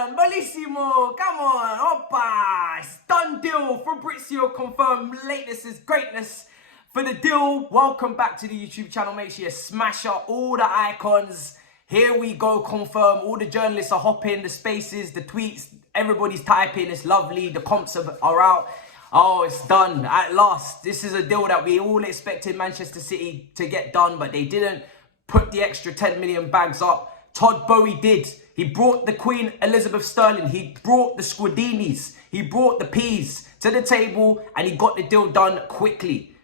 on, bellissimo, come on, oppa, it's done deal. Fabrizio confirmed Lateness is greatness for the deal. Welcome back to the YouTube channel. Make sure you smash up all the icons. Here we go, confirm. All the journalists are hopping, the spaces, the tweets, everybody's typing. It's lovely. The comps are out. Oh, it's done at last. This is a deal that we all expected Manchester City to get done, but they didn't put the extra 10 million bags up. Todd Bowie did. He brought the Queen Elizabeth Sterling. He brought the Squadinis. He brought the Peas to the table, and he got the deal done quickly.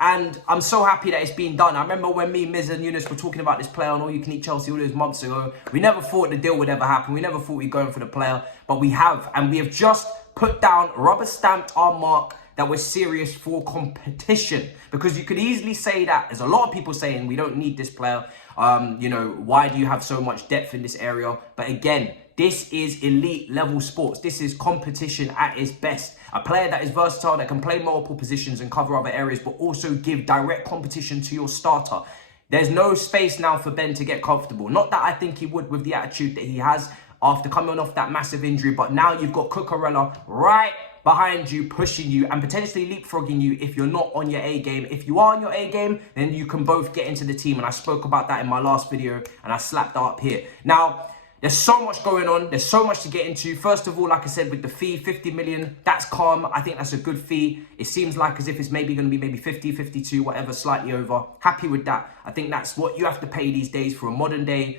And I'm so happy that it's been done. I remember when me, Miz and Eunice were talking about this player on All You Can Eat Chelsea all those months ago. We never thought the deal would ever happen. We never thought we'd go in for the player, but we have. And we have just put down, rubber stamped our mark that we're serious for competition. Because you could easily say that, there's a lot of people saying we don't need this player. You know, why do you have so much depth in this area? But again, this is elite level sports. This is competition at its best. A player that is versatile, that can play multiple positions and cover other areas, but also give direct competition to your starter. There's no space now for Ben to get comfortable. Not that I think he would with the attitude that he has after coming off that massive injury, but now you've got Cucurella right behind you, pushing you and potentially leapfrogging you if you're not on your A game. If you are on your A game, then you can both get into the team. And I spoke about that in my last video and I slapped that up here. Now, there's so much going on. There's so much to get into. First of all, like I said, with the fee, 50 million, that's calm. I think that's a good fee. It seems like as if it's maybe going to be maybe 50, 52, whatever, slightly over. Happy with that. I think that's what you have to pay these days for a modern day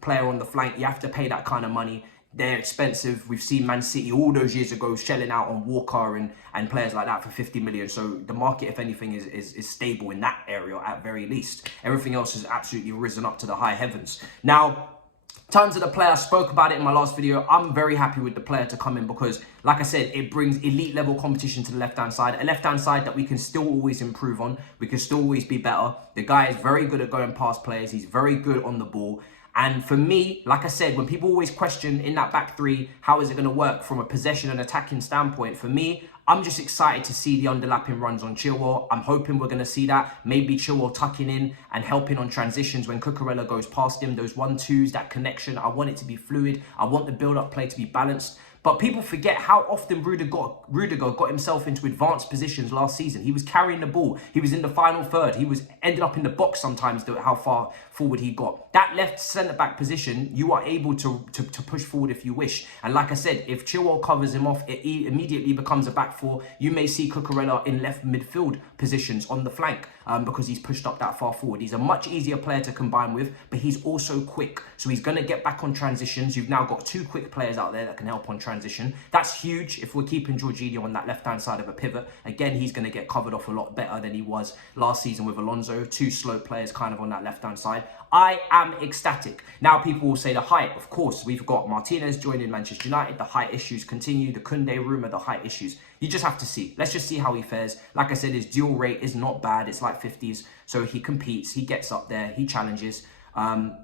player on the flank. You have to pay that kind of money. They're expensive. We've seen Man City all those years ago shelling out on Walker and players like that for 50 million. So the market, if anything, is stable in that area at very least. Everything else has absolutely risen up to the high heavens. Now, in terms of the player, I spoke about it in my last video. I'm very happy with the player to come in because, like I said, it brings elite level competition to the left-hand side. A left-hand side that we can still always improve on. We can still always be better. The guy is very good at going past players. He's very good on the ball. And for me, like I said, when people always question in that back three, how is it going to work from a possession and attacking standpoint? For me, I'm just excited to see the underlapping runs on Chilwell. I'm hoping we're going to see that. Maybe Chilwell tucking in and helping on transitions when Cucurella goes past him. Those 1-2s, that connection. I want it to be fluid. I want the build-up play to be balanced. But people forget how often Rudiger got himself into advanced positions last season. He was carrying the ball. He was in the final third. He was ended up in the box sometimes, how far forward he got. That left centre-back position, you are able to push forward if you wish. And like I said, if Chilwell covers him off, it immediately becomes a back four. You may see Cucurella in left midfield positions on the flank because he's pushed up that far forward. He's a much easier player to combine with, but he's also quick. So he's going to get back on transitions. You've now got two quick players out there that can help on transition. That's huge if we're keeping Jorginho on that left-hand side of a pivot. Again, he's going to get covered off a lot better than he was last season with Alonso. Two slow players kind of on that left-hand side. I am ecstatic. Now, people will say the height. Of course, we've got Martinez joining Manchester United. The height issues continue. The Koundé rumour, the height issues. You just have to see. Let's just see how he fares. Like I said, his dual rate is not bad. It's like 50s. So he competes. He gets up there. He challenges.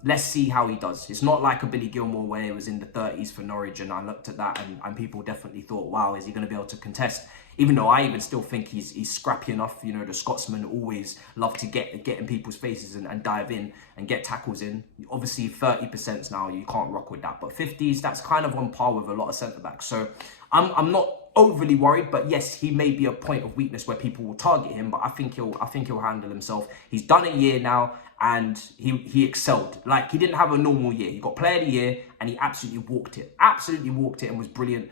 Let's see how he does. It's not like a Billy Gilmore where it was in the 30s for Norwich, and I looked at that and people definitely thought, wow, is he going to be able to contest? Even though I even still think he's scrappy enough. You know, the Scotsmen always love to get in people's faces and dive in and get tackles in. Obviously 30% now, you can't rock with that, but 50s, that's kind of on par with a lot of centre-backs. So I'm not overly worried, but yes, he may be a point of weakness where people will target him, but I think he'll handle himself. He's done a year now and he excelled. Like, he didn't have a normal year. He got player of the year and he absolutely walked it and was brilliant.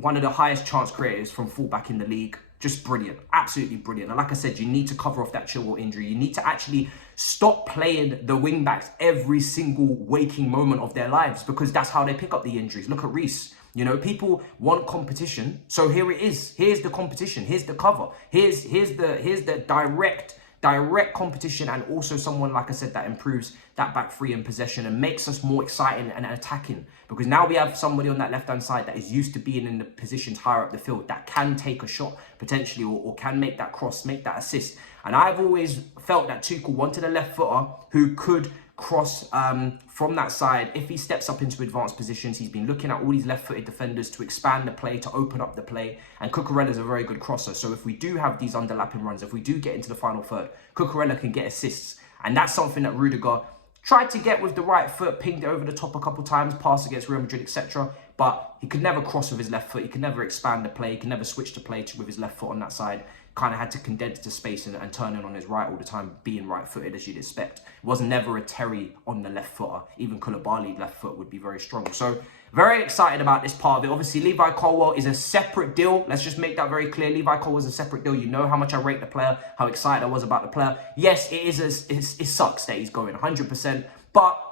One of the highest chance creators from fullback in the league. Just brilliant, absolutely brilliant. And like I said, you need to cover off that Chilwell injury. You need to actually stop playing the wing backs every single waking moment of their lives, because that's how they pick up the injuries. Look at Reece. You know, people want competition, so here it is. Here's the competition. Here's the cover. Here's the direct competition, and also someone, like I said, that improves that back three in possession and makes us more exciting and attacking, because now we have somebody on that left-hand side that is used to being in the positions higher up the field that can take a shot potentially, or can make that cross, make that assist. And I've always felt that Tuchel wanted a left footer who could cross from that side. If he steps up into advanced positions, he's been looking at all these left-footed defenders to expand the play, to open up the play, and Cucurella is a very good crosser. So if we do have these underlapping runs, if we do get into the final third, Cucurella can get assists, and that's something that Rudiger tried to get with the right foot, pinged it over the top a couple times, passed against Real Madrid, etc. But he could never cross with his left foot. He could never expand the play. He could never switch the play with his left foot on that side. Kind of had to condense the space and turn in on his right all the time, being right-footed as you'd expect. It was never a Terry on the left footer. Even Koulibaly left foot would be very strong. So very excited about this part of it. Obviously, Levi Colwill is a separate deal. Let's just make that very clear. Levi Colwill is a separate deal. You know how much I rate the player, how excited I was about the player. Yes, it sucks that he's going 100%, but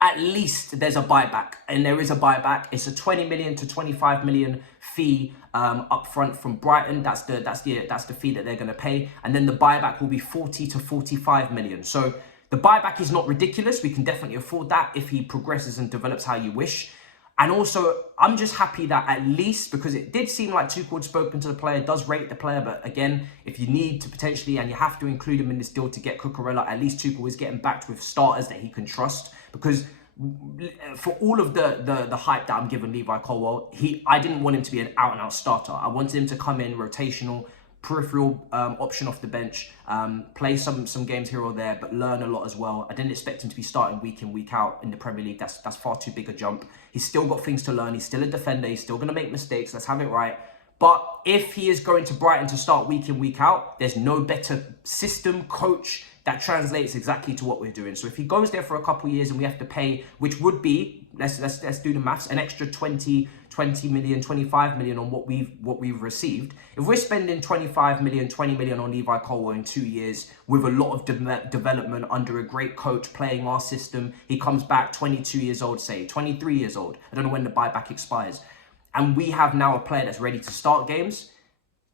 at least there's a buyback, and there is a buyback. It's a 20 million to 25 million fee up front from Brighton. That's the fee that they're going to pay, and then the buyback will be 40 to 45 million. So the buyback is not ridiculous. We can definitely afford that if he progresses and develops how you wish. And also, I'm just happy that at least, because it did seem like Tuchel had spoken to the player, does rate the player, but again, if you need to potentially, and you have to include him in this deal to get Cucurella, at least Tuchel is getting backed with starters that he can trust. Because for all of the hype that I'm giving Levi Colwill, I didn't want him to be an out-and-out starter. I wanted him to come in rotational, peripheral option off the bench, play some games here or there, but learn a lot as well. I didn't expect him to be starting week in, week out in the Premier League. That's far too big a jump. He's still got things to learn. He's still a defender. He's still going to make mistakes. Let's have it right. But if he is going to Brighton to start week in, week out, there's no better system, coach, that translates exactly to what we're doing. So if he goes there for a couple of years and we have to pay, which would be, let's do the maths, an extra 20 million, 25 million on what we've received. If we're spending 25 million, 20 million on Levi Colwill in 2 years with a lot of development under a great coach playing our system, he comes back 22 years old, say 23 years old. I don't know when the buyback expires. And we have now a player that's ready to start games.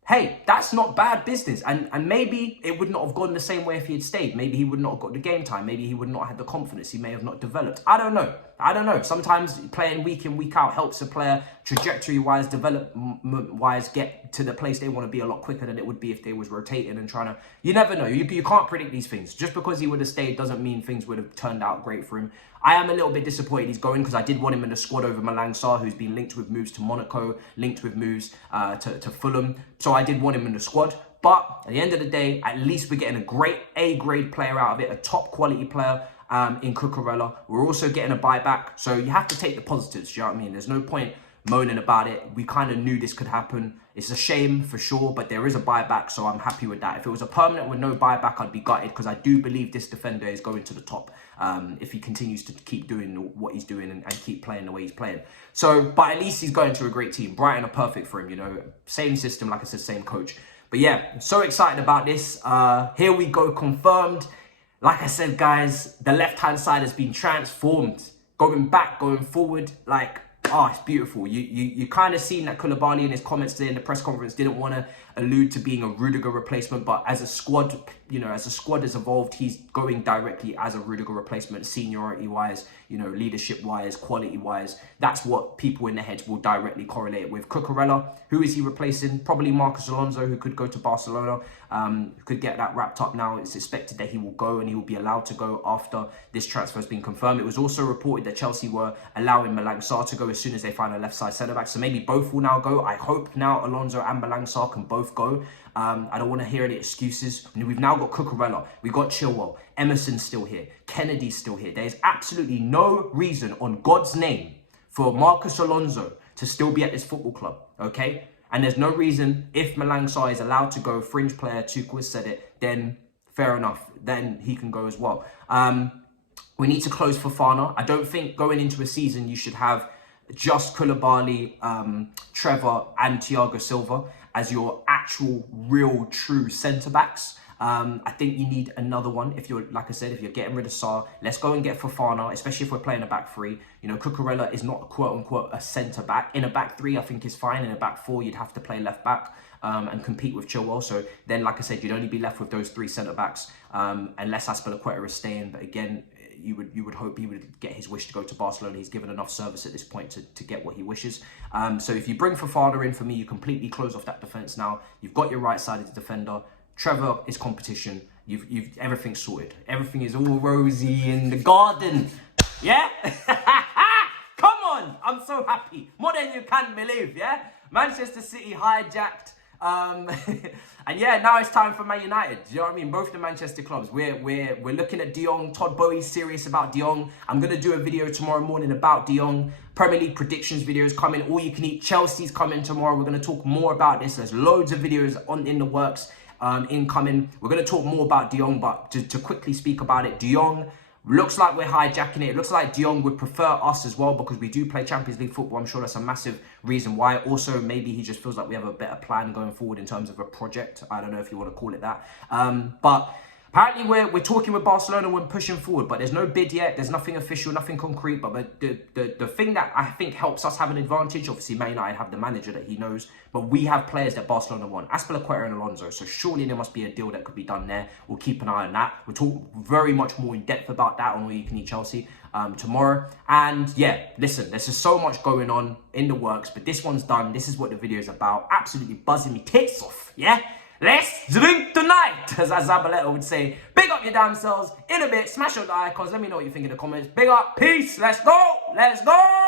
Hey, that's not bad business. And maybe it would not have gone the same way if he had stayed. Maybe he would not have got the game time. Maybe he would not have had the confidence. He may have not developed. I don't know. Sometimes playing week in, week out helps a player trajectory-wise, development-wise get to the place they want to be a lot quicker than it would be if they was rotating and trying to... You never know. You can't predict these things. Just because he would have stayed doesn't mean things would have turned out great for him. I am a little bit disappointed he's going because I did want him in the squad over Malang Sarr, who's been linked with moves to Monaco, linked with moves to Fulham. So I did want him in the squad. But at the end of the day, at least we're getting a great A-grade player out of it, a top quality player in Cucurella. We're also getting a buyback. So you have to take the positives, do you know what I mean? There's no point moaning about it. We kind of knew this could happen. It's a shame for sure, but there is a buyback, so I'm happy with that. If it was a permanent with no buyback, I'd be gutted because I do believe this defender is going to the top if he continues to keep doing what he's doing and keep playing the way he's playing. So, but at least he's going to a great team. Brighton are perfect for him, you know. Same system, like I said, same coach. But yeah, I'm so excited about this. Here we go, confirmed. Like I said, guys, the left-hand side has been transformed. Going back, going forward, like... Oh, it's beautiful. You kind of seen that Koulibaly in his comments today in the press conference didn't want to allude to being a Rudiger replacement, but as a squad, you know, as the squad has evolved, he's going directly as a Rudiger replacement, seniority-wise, you know, leadership-wise, quality-wise. That's what people in their heads will directly correlate with. Cucurella, who is he replacing? Probably Marcos Alonso, who could go to Barcelona, could get that wrapped up now. It's expected that he will go and he will be allowed to go after this transfer has been confirmed. It was also reported that Chelsea were allowing Malang Sarr to go as soon as they find a left-side centre-back. So maybe both will now go. I hope now Alonso and Malang Sarr can both go. I don't want to hear any excuses. We've now got Cucurella, we've got Chilwell, Emerson's still here, Kennedy's still here. There's absolutely no reason on God's name for Marcos Alonso to still be at this football club, okay? And there's no reason, if Malang Sarr is allowed to go, fringe player, Tuchel has said it, then fair enough, then he can go as well. We need to close Fofana. I don't think going into a season you should have just Koulibaly, Trevor and Thiago Silva as your actual, real, true centre-backs. I think you need another one. If you're, like I said, if you're getting rid of Sarr, let's go and get Fofana, especially if we're playing a back three. You know, Cucurella is not, quote-unquote, a centre-back. In a back three, I think is fine. In a back four, you'd have to play left-back and compete with Chilwell. So then, like I said, you'd only be left with those three centre-backs unless Azpilicueta is staying. But again, you would hope he would get his wish to go to Barcelona. He's given enough service at this point to get what he wishes. So if you bring Fofana in, for me, you completely close off that defence now. You've got your right-sided defender. Trevor is competition. You've everything's sorted. Everything is all rosy in the garden. Yeah? Come on! I'm so happy. More than you can believe, yeah? Manchester City hijacked And yeah, now it's time for Man United. Do you know what I mean? Both the Manchester clubs. We're looking at De Jong. Todd Bowie's serious about De Jong. I'm gonna do a video tomorrow morning about De Jong. Premier League predictions videos coming. All you can eat. Chelsea's coming tomorrow. We're gonna talk more about this. There's loads of videos in the works. Incoming. We're going to talk more about De Jong, but to quickly speak about it, De Jong looks like we're hijacking it. It looks like De Jong would prefer us as well because we do play Champions League football. I'm sure that's a massive reason why. Also, maybe he just feels like we have a better plan going forward in terms of a project. I don't know if you want to call it that. But apparently we're talking with Barcelona, we're pushing forward, but there's no bid yet. There's nothing official, nothing concrete. But the thing that I think helps us have an advantage, obviously Man United have the manager that he knows, but we have players that Barcelona want, Azpilicueta and Alonso. So surely there must be a deal that could be done there. We'll keep an eye on that. We'll talk very much more in depth about that on All You Can Eat Chelsea tomorrow. And yeah, listen, there's just so much going on in the works, but this one's done. This is what the video is about. Absolutely buzzing me tits off, yeah? Let's drink tonight, as Zabaleta would say. Big up your damn selves. In a bit, smash up the icons. Let me know what you think in the comments. Big up. Peace. Let's go. Let's go.